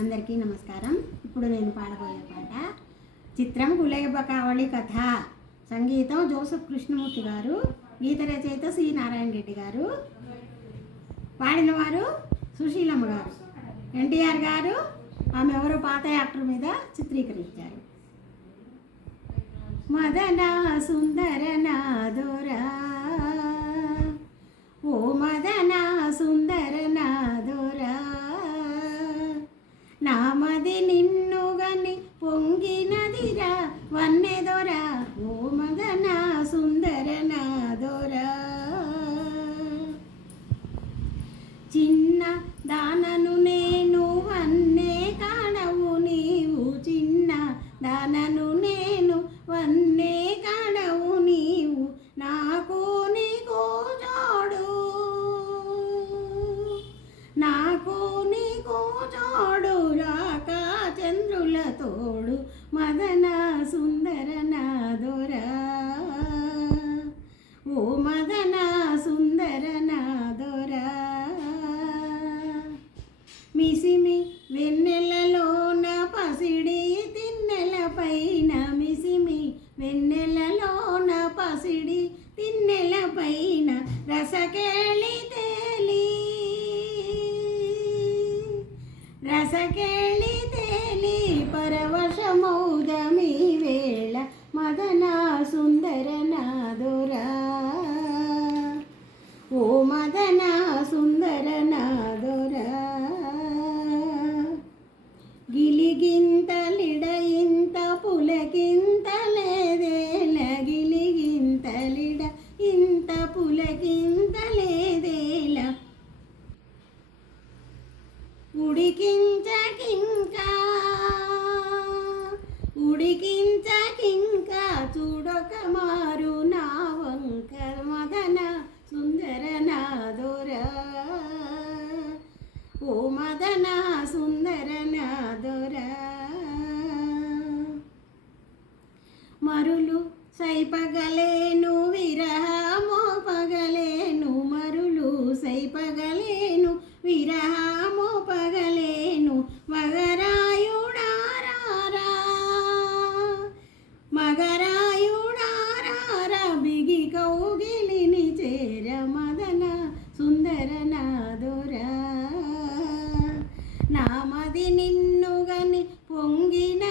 అందరికీ నమస్కారం. ఇప్పుడు నేను పాడబోయే పాట చిత్రం గులేబకావళి కథ. సంగీతం జోసెఫ్ కృష్ణమూర్తి గారు, గీత రచయిత సి నారాయణ రెడ్డి గారు, పాడినవారు సుశీలమ్మ గారు. ఎన్టీఆర్ గారు ఆమె ఎవరో పాత యాక్టర్ మీద చిత్రీకరించారు. మదన సుందర నాదోరా, ఓ మదన సుందర నాదోరా, నామది నిన్నుగని పొంగినదిరా వన్నెదొరా, ఓ మదన సుందర నాదోరా. చిన్న దానను నేను వన్నే కాడవు నీవు, చిన్న దానను నేను వన్నే కాడవు నీవు, నాకు నీకు జోడు, నాకు నీకు జోడు, రాక చంద్రుల తోడు, మదన సుందర నాదోరా, ఓ మదన సుందర నాదోరా. మిసిమి వెన్నెలలోన పసిడి తిన్నెల పైన, మిసిమి వెన్నెలలోన పసిడి తిన్నెల పైన, రసకేళి తేలి రసకేళి తేలి పరవశమౌదమి వేళ, మదన సుందర నాదోరా, ఓ మదన సుందర నాదోరా. గిలిగింతలిడ ఇంత పులకింతలేదేల, గిలిగింతలిడ ఇంత పులకింతలేదేల, ఉడికించకింకా ఉడికించకింకా చూడొక మారు నా వంక, మదన సుందర నాదోరా, ఓ మదన సుందర నాదోరా. మరులు సైపగలేను విరహమో పగలేను, మరులు సైపగలేను విరహమో పగలేను, మగరాయుడారా మగరాయుడారా, బిగి కౌగిలిని చేర, మదన సుందర నాదోరా. నామది నిన్నుగని పొంగిన